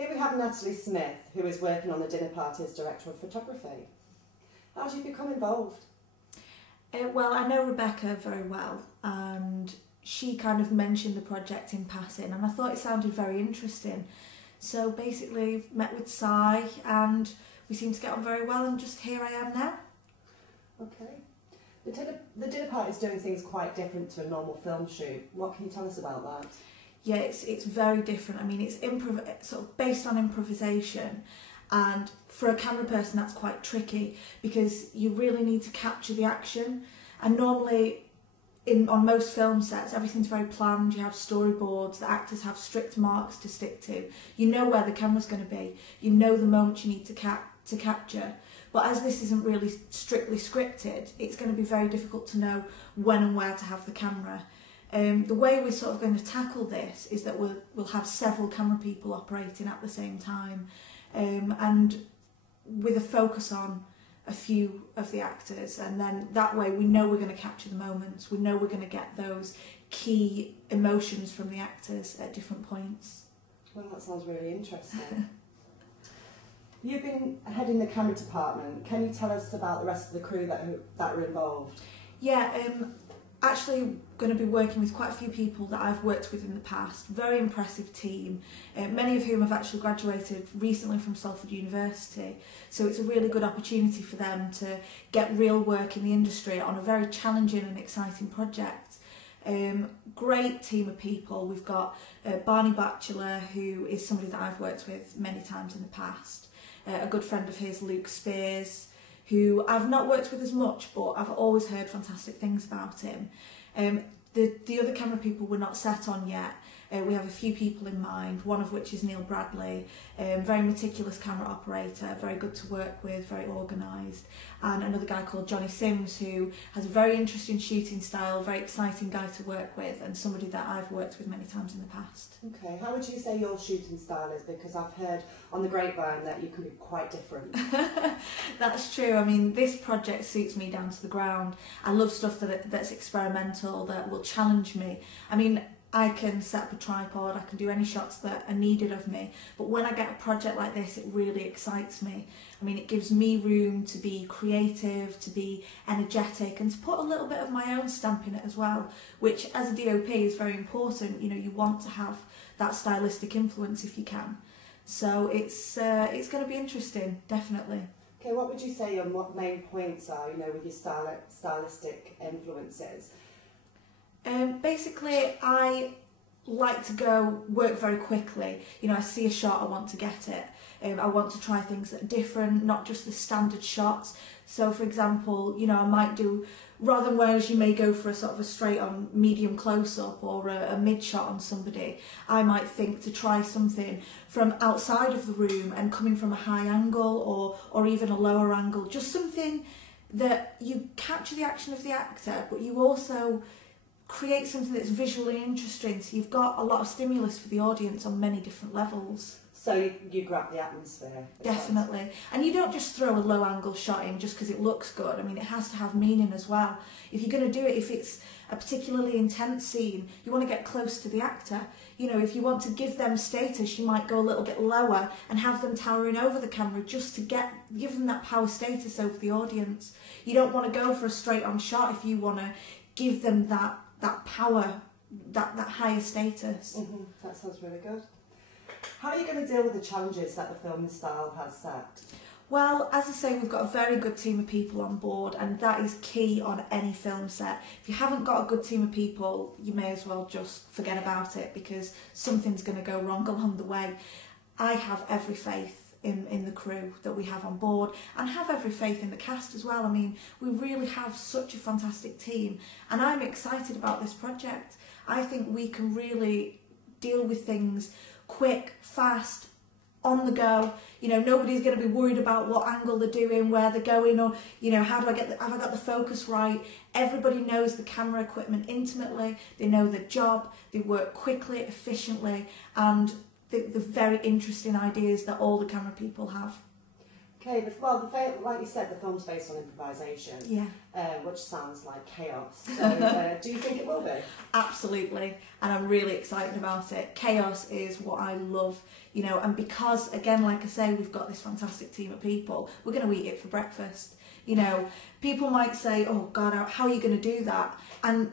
Here we have Natalie Smith, who is working on the dinner party as Director of Photography. How did you become involved? Well, I know Rebecca very well, and she kind of mentioned the project in passing, and I thought it sounded very interesting. So basically met with Si, and we seemed to get on very well, and just here I am now. Okay. The dinner party is doing things quite different to a normal film shoot. What can you tell us about that? Yeah, it's very different. I mean, it's sort of based on improvisation, and for a camera person that's quite tricky because you really need to capture the action. And normally on most film sets everything's very planned. You have storyboards, the actors have strict marks to stick to. You know where the camera's going to be, you know the moment you need to capture. But as this isn't really strictly scripted, it's going to be very difficult to know when and where to have the camera. The way we're sort of going to tackle this is that we'll have several camera people operating at the same time, and with a focus on a few of the actors, and then that way we know we're going to capture the moments, we know we're going to get those key emotions from the actors at different points. Well, that sounds really interesting. You've been heading the camera department. Can you tell us about the rest of the crew that are involved? Yeah, actually going to be working with quite a few people that I've worked with in the past. Very impressive team, many of whom have actually graduated recently from Salford University. So it's a really good opportunity for them to get real work in the industry on a very challenging and exciting project. Great team of people. We've got Barney Batchelor, who is somebody that I've worked with many times in the past. A good friend of his, Luke Spears, who I've not worked with as much, but I've always heard fantastic things about him. The other camera people we're not set on yet. We have a few people in mind, one of which is Neil Bradley, very meticulous camera operator, very good to work with, very organised, and another guy called Johnny Sims, who has a very interesting shooting style, very exciting guy to work with, and somebody that I've worked with many times in the past. Okay, how would you say your shooting style is? Because I've heard on the grapevine that you can be quite different. That's true. I mean, this project suits me down to the ground. I love stuff that's experimental, that will challenge me. I mean, I can set up a tripod, I can do any shots that are needed of me, but when I get a project like this, it really excites me. I mean, it gives me room to be creative, to be energetic, and to put a little bit of my own stamp in it as well, which as a DOP is very important. You know, you want to have that stylistic influence if you can. So it's going to be interesting, definitely. Okay, what would you say your main points are, you know, with your stylistic influences? Basically, I like to go work very quickly. You know, I see a shot, I want to get it. I want to try things that are different, not just the standard shots. So, for example, you know, I might do, rather than whereas you may go for a sort of a straight-on medium close-up or a mid-shot on somebody, I might think to try something from outside of the room and coming from a high angle or even a lower angle. Just something that you capture the action of the actor, but you also create something that's visually interesting, so you've got a lot of stimulus for the audience on many different levels. So you grab the atmosphere. Definitely. And you don't just throw a low angle shot in just because it looks good. I mean, it has to have meaning as well. If you're going to do it, if it's a particularly intense scene, you want to get close to the actor. You know, if you want to give them status, you might go a little bit lower and have them towering over the camera just to give them that power status over the audience. You don't want to go for a straight on shot if you want to give them that power, that higher status. That sounds really good. How are you going to deal with the challenges that the film style has set? Well, as I say, we've got a very good team of people on board, and that is key on any film set. If you haven't got a good team of people, you may as well just forget about it, because something's going to go wrong along the way. I have every faith in the crew that we have on board, and have every faith in the cast as well. I mean, we really have such a fantastic team, and I'm excited about this project. I think we can really deal with things quick, fast, on the go. You know, nobody's going to be worried about what angle they're doing, where they're going, or, you know, have I got the focus right? Everybody knows the camera equipment intimately, they know their job, they work quickly, efficiently, and the very interesting ideas that all the camera people have. Okay, like you said, the film's based on improvisation, which sounds like chaos. So, do you think it will be? Absolutely, and I'm really excited about it. Chaos is what I love, you know, and because, again, like I say, we've got this fantastic team of people, we're going to eat it for breakfast. You know, people might say, oh God, how are you going to do that? And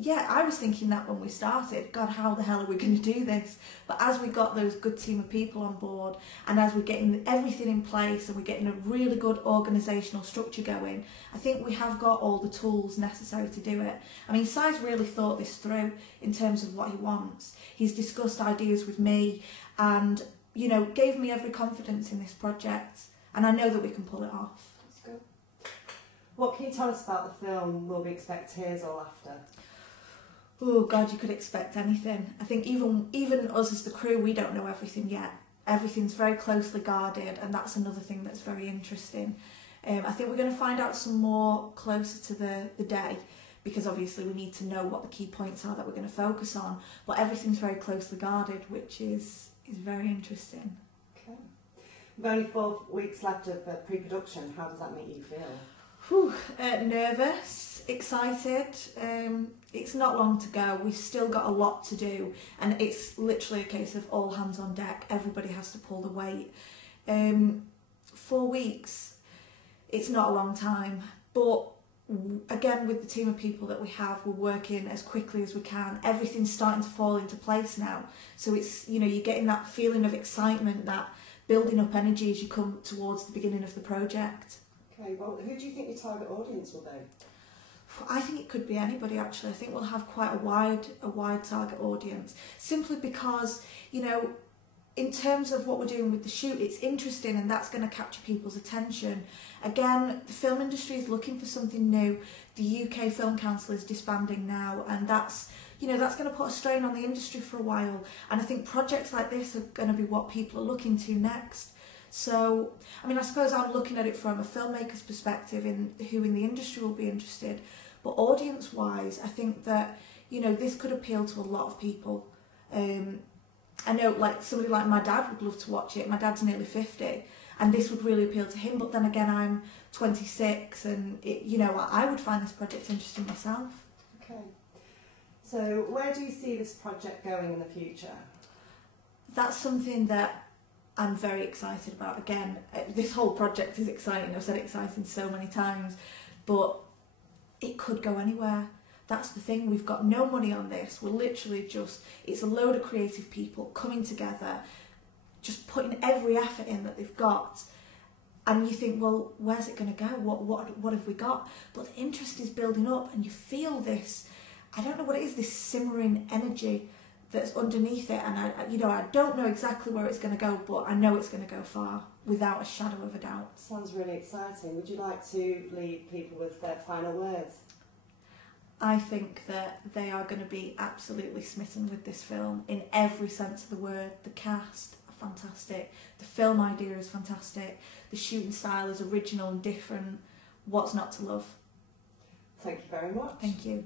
yeah, I was thinking that when we started, God, how the hell are we going to do this? But as we got those good team of people on board, and as we're getting everything in place and we're getting a really good organisational structure going, I think we have got all the tools necessary to do it. I mean, Si's really thought this through in terms of what he wants. He's discussed ideas with me and, you know, gave me every confidence in this project, and I know that we can pull it off. That's good. What can you tell us about the film? Will we expect tears or laughter? Oh God, you could expect anything. I think even us as the crew, we don't know everything yet. Everything's very closely guarded, and that's another thing that's very interesting. I think we're going to find out some more closer to the day, because obviously we need to know what the key points are that we're going to focus on. But everything's very closely guarded, which is very interesting. Okay. We've only 4 weeks left of pre-production. How does that make you feel? Whew, nervous, excited. It's not long to go. We've still got a lot to do, and it's literally a case of all hands on deck. Everybody has to pull the weight. 4 weeks, it's not a long time, but again, with the team of people that we have, we're working as quickly as we can. Everything's starting to fall into place now, so it's, you know, you're getting that feeling of excitement, that building up energy as you come towards the beginning of the project. Okay, well, who do you think your target audience will be? I think it could be anybody, actually. I think we'll have quite a wide target audience, simply because, you know, in terms of what we're doing with the shoot, it's interesting and that's going to capture people's attention. Again, the film industry is looking for something new. The UK Film Council is disbanding now, and that's, you know, that's going to put a strain on the industry for a while. And I think projects like this are going to be what people are looking to next. So, I mean, I suppose I'm looking at it from a filmmaker's perspective in who in the industry will be interested. But audience-wise, I think that, you know, this could appeal to a lot of people. I know, like, somebody like my dad would love to watch it. My dad's nearly 50, and this would really appeal to him. But then again, I'm 26, and, you know, I would find this project interesting myself. Okay. So, where do you see this project going in the future? That's something that I'm very excited about. Again, this whole project is exciting. I've said exciting so many times, but it could go anywhere. That's the thing. We've got no money on this. We're literally just, it's a load of creative people coming together, just putting every effort in that they've got. And you think, well, where's it going to go? What have we got? But the interest is building up, and you feel this, I don't know what it is, this simmering energy that's underneath it. And I don't know exactly where it's going to go, but I know it's going to go far, without a shadow of a doubt. Sounds really exciting. Would you like to leave people with their final words? I think that they are going to be absolutely smitten with this film in every sense of the word. The cast are fantastic. The film idea is fantastic. The shooting style is original and different. What's not to love? Thank you very much. Thank you.